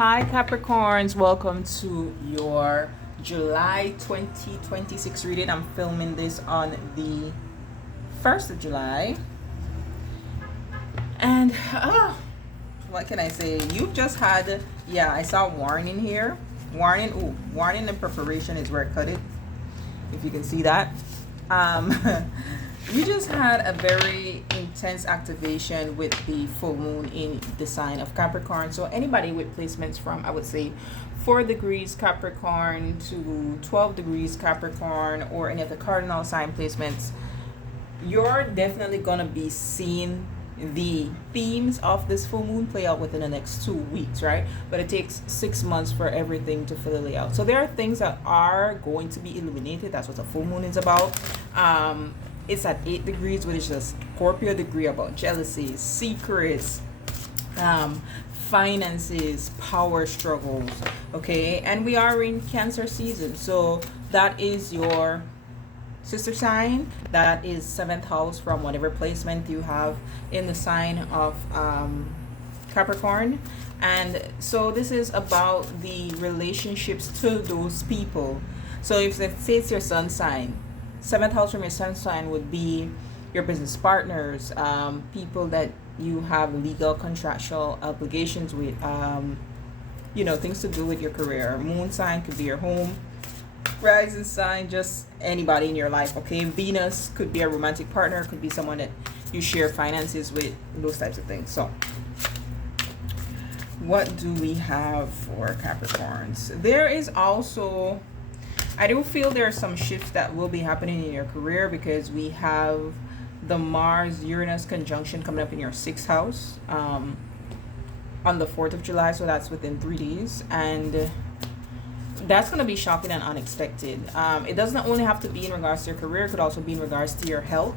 Hi Capricorns, welcome to your July 2026 reading. I'm filming this on the 1st of July. And what can I say? You've just had, yeah, I saw warning here. Warning and preparation is where I cut it. If you can see that. We just had a very intense activation with the full moon in the sign of Capricorn. So anybody with placements from, I would say, 4 degrees Capricorn to 12 degrees Capricorn, or any of the cardinal sign placements, you're definitely going to be seeing the themes of this full moon play out within the next 2 weeks, right? But it takes 6 months for everything to fully lay out. So there are things that are going to be illuminated. That's what the full moon is about. It's at 8 degrees, which is a Scorpio degree, about jealousy, secrets, finances, power struggles. Okay, and we are in Cancer season, so that is your sister sign. That is 7th house from whatever placement you have in the sign of Capricorn. And so this is about the relationships to those people. So if let's say it's your sun sign, 7th house from your sun sign would be your business partners, people that you have legal contractual obligations with, things to do with your career. Moon sign could be your home. Rising sign, just anybody in your life. Okay, Venus could be a romantic partner, could be someone that you share finances with, those types of things. So what do we have for Capricorns? There is also, I do feel there are some shifts that will be happening in your career, because we have the Mars Uranus conjunction coming up in your 6th house on the 4th of July. So that's within 3 days. And that's going to be shocking and unexpected. It doesn't only have to be in regards to your career. It could also be in regards to your health.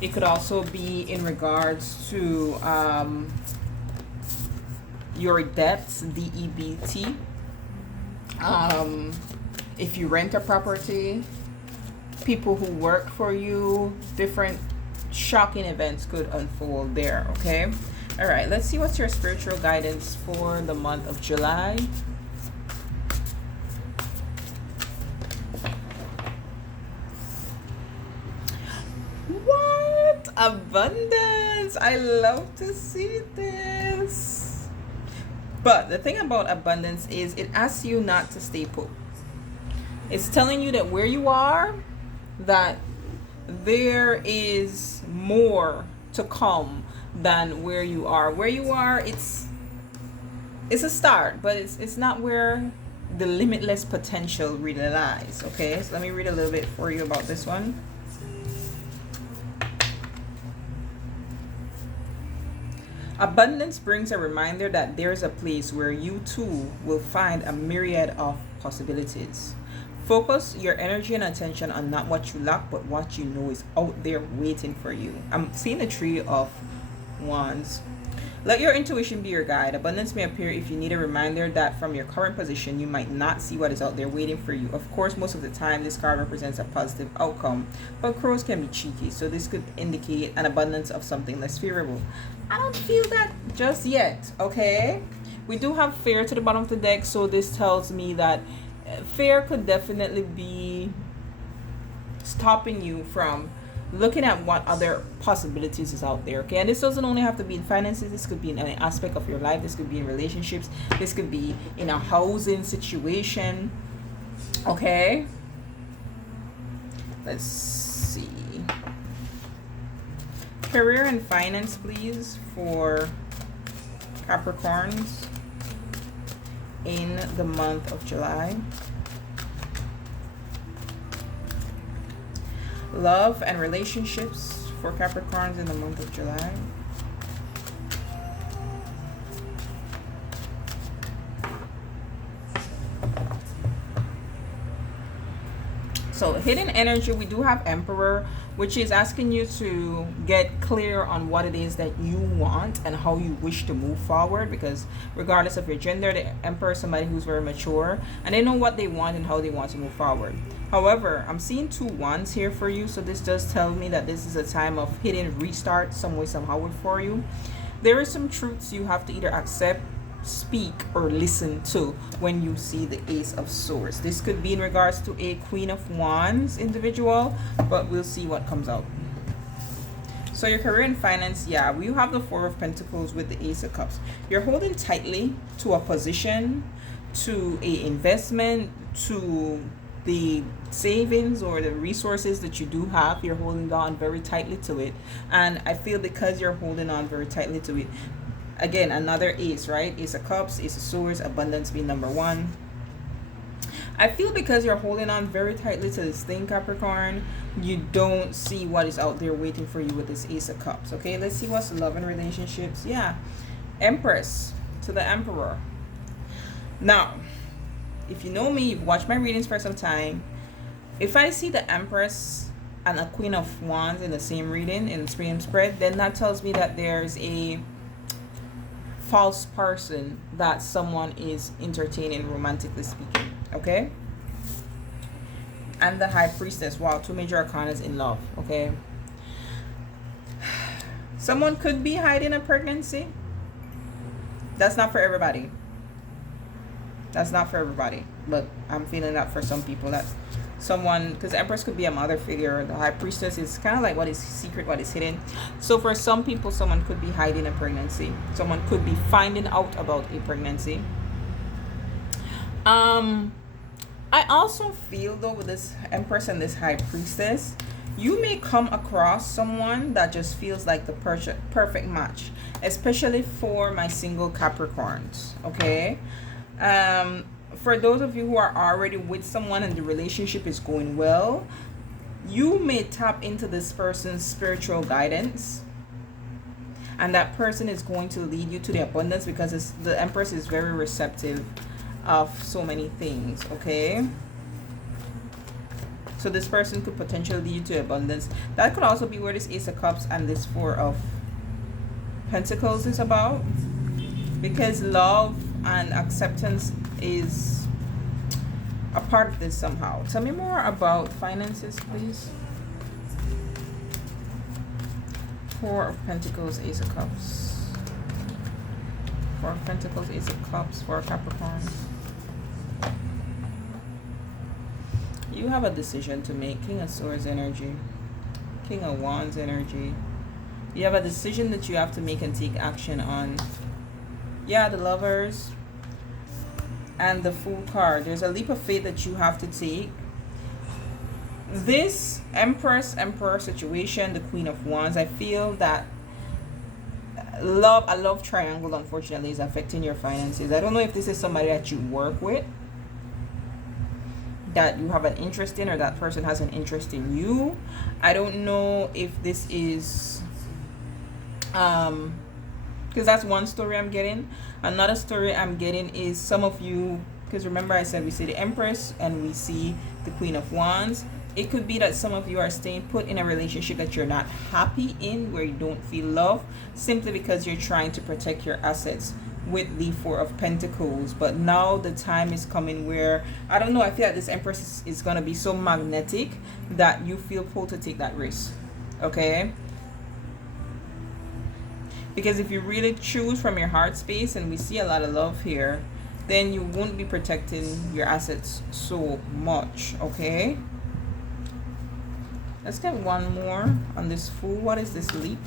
It could also be in regards to your debts, DEBT. If you rent a property, people who work for you, different shocking events could unfold there. Okay, all right, let's see what's your spiritual guidance for the month of July. What abundance! I love to see this. But the thing about abundance is it asks you not to stay put. It's telling you that where you are, that there is more to come than where you are. Where you are, it's a start, but it's not where the limitless potential really lies. Okay, so let me read a little bit for you about this one. Abundance brings a reminder that there is a place where you too will find a myriad of possibilities. Focus your energy and attention on not what you lack, but what you know is out there waiting for you. I'm seeing the 3 of Wands. Let your intuition be your guide. Abundance may appear if you need a reminder that from your current position, you might not see what is out there waiting for you. Of course, most of the time, this card represents a positive outcome, but crows can be cheeky, so this could indicate an abundance of something less favorable. I don't feel that just yet, okay? We do have fear to the bottom of the deck, so this tells me that fear could definitely be stopping you from looking at what other possibilities is out there. Okay, and this doesn't only have to be in finances. This could be in any aspect of your life. This could be in relationships. This could be in a housing situation. Okay, let's see. Career and finance, please, for Capricorns in the month of July. Love and relationships for Capricorns in the month of July. So hidden energy, we do have Emperor, which is asking you to get clear on what it is that you want and how you wish to move forward, because regardless of your gender, the Emperor is somebody who's very mature and they know what they want and how they want to move forward. However, I'm seeing 2 wands here for you, so this does tell me that this is a time of hidden restart some way, somehow for you. There is some truths you have to either accept speak or listen to when you see the Ace of Swords. This could be in regards to a Queen of Wands individual, but we'll see what comes out. So your career and finance, yeah, we have the Four of Pentacles with the Ace of Cups. You're holding tightly to a position, to a investment, to the savings or the resources that you do have. You're holding on very tightly to it. And I feel because you're holding on very tightly to it, again, another ace, right? Ace of Cups, Ace of Swords, abundance being number one. I feel because you're holding on very tightly to this thing, Capricorn, you don't see what is out there waiting for you with this Ace of Cups. Okay, let's see what's love and relationships. Yeah, Empress to the Emperor. Now, if you know me, you've watched my readings for some time. If I see the Empress and a Queen of Wands in the same reading, in the same spread, then that tells me that there's a false person that someone is entertaining, romantically speaking. Okay, and the High Priestess. Wow, two major arcanas in love. Okay, someone could be hiding a pregnancy. That's not for everybody. That's not for everybody, but I'm feeling that for some people, that someone, because Empress could be a mother figure. The High Priestess is kind of like what is secret, what is hidden. So for some people, someone could be hiding a pregnancy. Someone could be finding out about a pregnancy. I also feel though with this Empress and this High Priestess, you may come across someone that just feels like the perfect match, especially for my single Capricorns. Okay, for those of you who are already with someone and the relationship is going well, you may tap into this person's spiritual guidance, and that person is going to lead you to the abundance, because the Empress is very receptive of so many things. Okay, so this person could potentially lead you to abundance. That could also be where this Ace of Cups and this Four of Pentacles is about, because love and acceptance is a part of this somehow. Tell me more about finances, please. Four of Pentacles, Ace of Cups. Four of Pentacles, Ace of Cups for Capricorn. You have a decision to make. King of Swords energy. King of Wands energy. You have a decision that you have to make and take action on. Yeah, the Lovers and the Fool card. There's a leap of faith that you have to take. This Empress, Emperor situation, the Queen of Wands, I feel that a love triangle, unfortunately, is affecting your finances. I don't know if this is somebody that you work with, that you have an interest in, or that person has an interest in you. I don't know if this is because that's one story I'm getting. Another story I'm getting is some of you, because remember I said we see the Empress and we see the Queen of Wands. It could be that some of you are staying put in a relationship that you're not happy in, where you don't feel love, simply because you're trying to protect your assets with the Four of Pentacles. But now the time is coming where, I don't know, I feel like this Empress is going to be so magnetic that you feel pulled to take that risk. Okay, because if you really choose from your heart space, and we see a lot of love here, then you won't be protecting your assets so much. Okay, let's get one more on this Fool. What is this leap?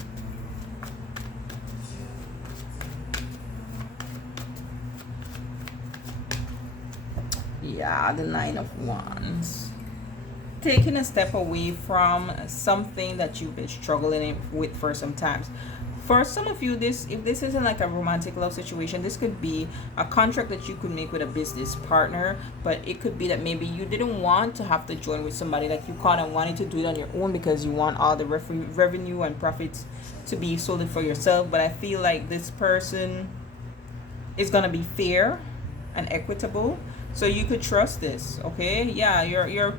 Yeah, the Nine of Wands. Taking a step away from something that you've been struggling with for some time. For some of you, if this isn't like a romantic love situation, this could be a contract that you could make with a business partner. But it could be that maybe you didn't want to have to join with somebody that you caught and wanted to do it on your own, because you want all the revenue and profits to be solely for yourself. But I feel like this person is going to be fair and equitable, so you could trust this. Okay, yeah, you're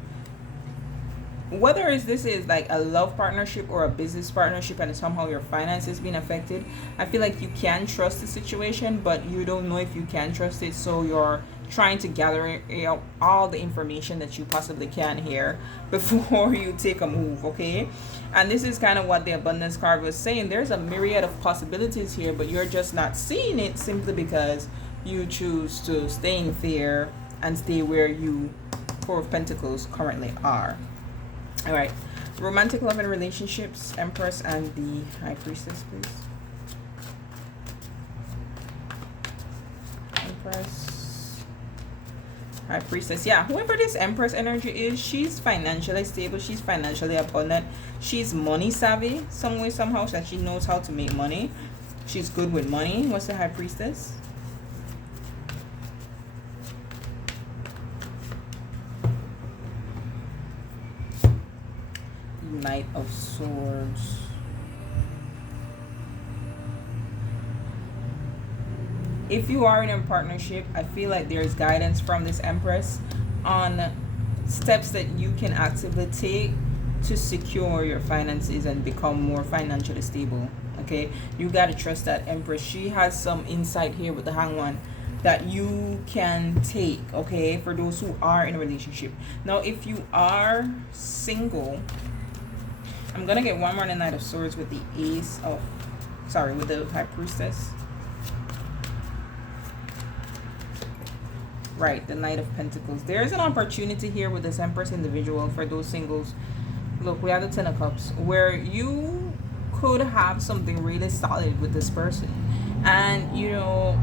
whether this is like a love partnership or a business partnership and somehow your finances being affected, I feel like you can trust the situation, but you don't know if you can trust it, so you're trying to gather all the information that you possibly can here before you take a move. Okay, and this is kind of what the abundance card was saying. There's a myriad of possibilities here, but you're just not seeing it, simply because you choose to stay in fear and stay where you, Four of Pentacles, currently are. All right. Romantic love and relationships, Empress and the High Priestess, please. Empress, High Priestess. Yeah, whoever this Empress energy is, she's financially stable. She's financially abundant. She's money savvy some way, somehow, that she knows how to make money. She's good with money. What's the High Priestess? Knight of Swords. If you are in a partnership, I feel like there's guidance from this Empress on steps that you can actively take to secure your finances and become more financially stable. Okay, you got to trust that Empress. She has some insight here with the Hanged that you can take, okay, for those who are in a relationship. Now, if you are single, I'm gonna get one more on the Knight of Swords with the with the High Priestess. Right, the Knight of Pentacles. There's an opportunity here with this Empress individual for those singles. Look, we have the Ten of Cups, where you could have something really solid with this person. And, you know,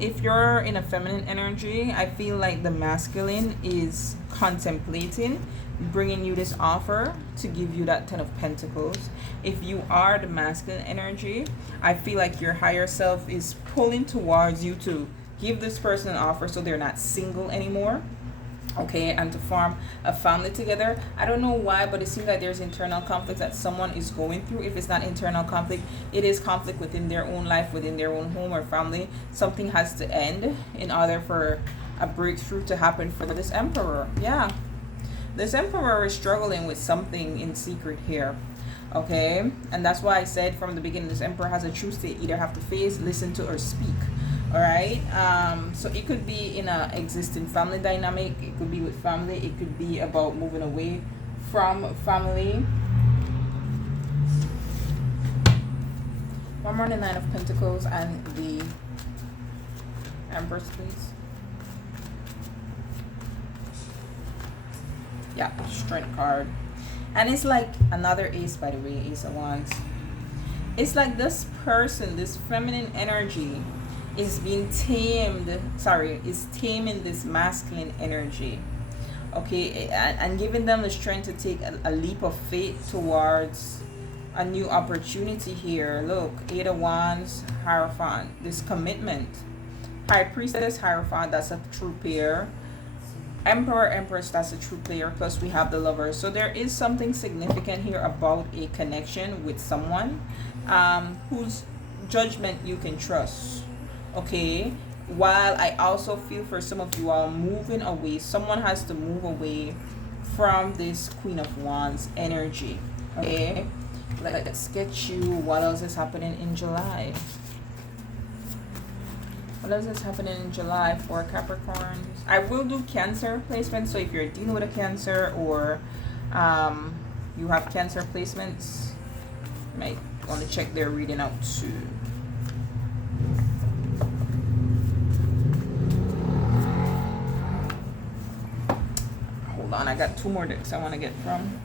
if you're in a feminine energy, I feel like the masculine is contemplating bringing you this offer to give you that Ten of Pentacles. If you are the masculine energy, I feel like your higher self is pulling towards you to give this person an offer so they're not single anymore, okay, and to form a family together. I don't know why, but it seems like there's internal conflict that someone is going through. If it's not internal conflict, it is conflict within their own life, within their own home or family. Something has to end in order for a breakthrough to happen for this Emperor. Yeah, this Emperor is struggling with something in secret here, okay, and that's why I said from the beginning, this Emperor has a truth they either have to face, listen to, or speak. All right, so it could be in a existing family dynamic, it could be with family, it could be about moving away from family. One more on the Nine of Pentacles and the Empress, please. Yeah, Strength card. And it's like another ace, by the way, Ace of Wands. It's like this person, this feminine energy is being is taming this masculine energy, okay, and giving them the strength to take a leap of faith towards a new opportunity here. Look, Eight of Wands, Hierophant, this commitment. High Priestess, Hierophant, that's a true pair. Emperor, Empress, that's a true player. Plus we have the Lover. So there is something significant here about a connection with someone whose judgment you can trust, okay. While I also feel for some of you all moving away, someone has to move away from this Queen of Wands energy, okay. Let's get you what else is happening in July. What else is happening in July for Capricorns? I will do Cancer placements, so if you're dealing with a Cancer or you have Cancer placements, you might want to check their reading out too. Hold on, I got two more decks I want to get from.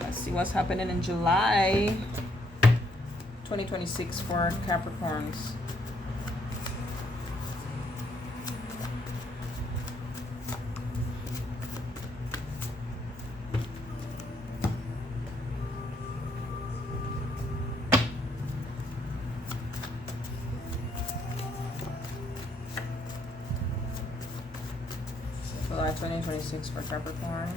Let's see what's happening in July 2026 for Capricorns. July 2026 for Capricorns.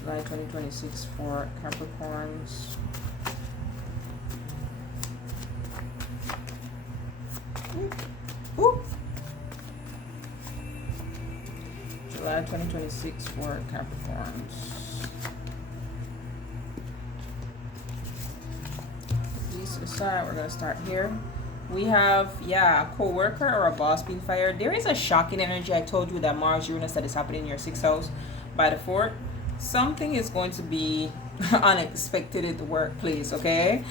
July 2026 for Capricorns. Ooh. July 2026 for Capricorns. Please decide. We're going to start here. We have, yeah, a co-worker or a boss being fired. There is a shocking energy. I told you that Mars Uranus that is happening in your 6th house by the 4th. Something is going to be unexpected at the workplace, okay?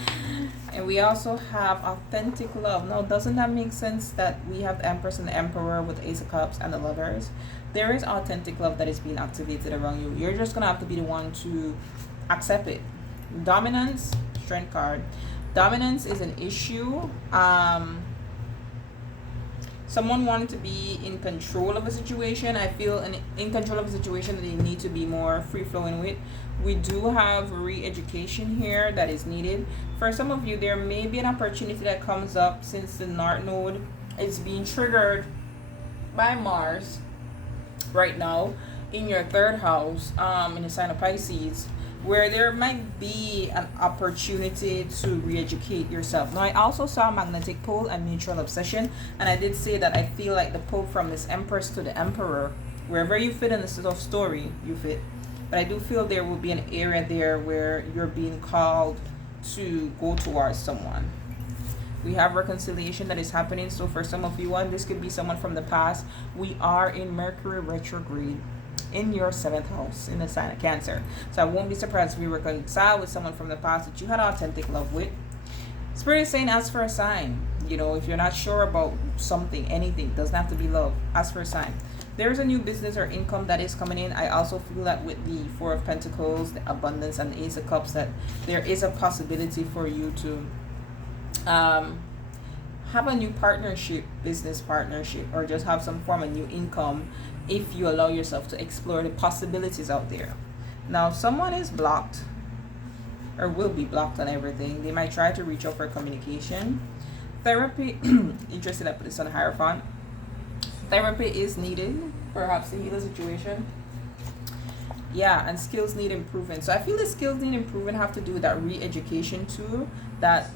And we also have authentic love. Now, doesn't that make sense that we have the Empress and the Emperor with the Ace of Cups and the Lovers? There is authentic love that is being activated around you. You're just going to have to be the one to accept it. Dominance, Strength card. Dominance is an issue. Someone wanting to be in control of a situation. I feel in control of a situation that they need to be more free-flowing with. We do have re-education here that is needed. For some of you, there may be an opportunity that comes up since the North Node is being triggered by Mars right now in your third house, in the sign of Pisces, where there might be an opportunity to re-educate yourself. Now, I also saw magnetic pole and mutual obsession, and I did say that I feel like the pull from this Empress to the Emperor, wherever you fit in this sort of story, you fit. But I do feel there will be an area there where you're being called to go towards someone. We have reconciliation that is happening. So for some of you, and this could be someone from the past, we are in Mercury retrograde in your 7th house in the sign of Cancer. So I won't be surprised if we reconcile with someone from the past that you had authentic love with. Spirit is saying ask for a sign. You know, if you're not sure about something, anything, doesn't have to be love, ask for a sign. There's a new business or income that is coming in. I also feel that with the Four of Pentacles, the abundance, and the Ace of Cups, that there is a possibility for you to have a new partnership, business partnership, or just have some form of new income if you allow yourself to explore the possibilities out there. Now, someone is blocked or will be blocked on everything. They might try to reach out for communication. Therapy, interested, I put this on Hierophant. Therapy is needed, perhaps to heal a situation. Yeah, and skills need improvement. So I feel the skills need improvement have to do with that re-education too, that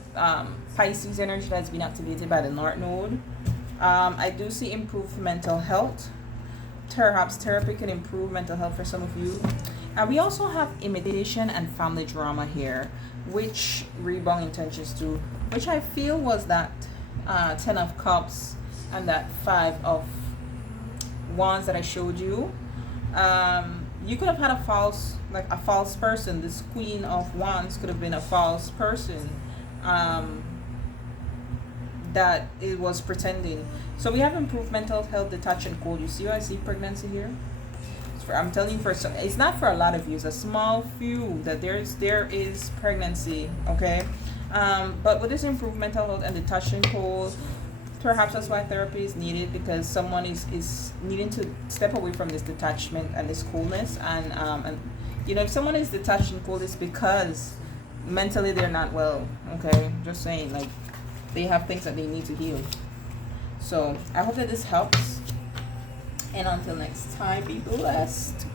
Pisces energy that's been activated by the North Node. I do see improved mental health. Perhaps therapy can improve mental health for some of you. And we also have imitation and family drama here, which rebound intentions do, which I feel was that 10 of Cups and that 5 of Wands that I showed you. You could have had a false person. This Queen of Wands could have been a false person that it was pretending. So we have improved mental health, detached and cold. You see I see pregnancy here? I'm telling you, it's not for a lot of you. It's a small few that there is pregnancy, okay? But with this improved mental health and detached and cold, perhaps that's why therapy is needed, because someone is needing to step away from this detachment and this coolness. And you know, if someone is detached and cold, it's because mentally they're not well, okay? Just saying, like, they have things that they need to heal. So I hope that this helps. And until next time, be blessed.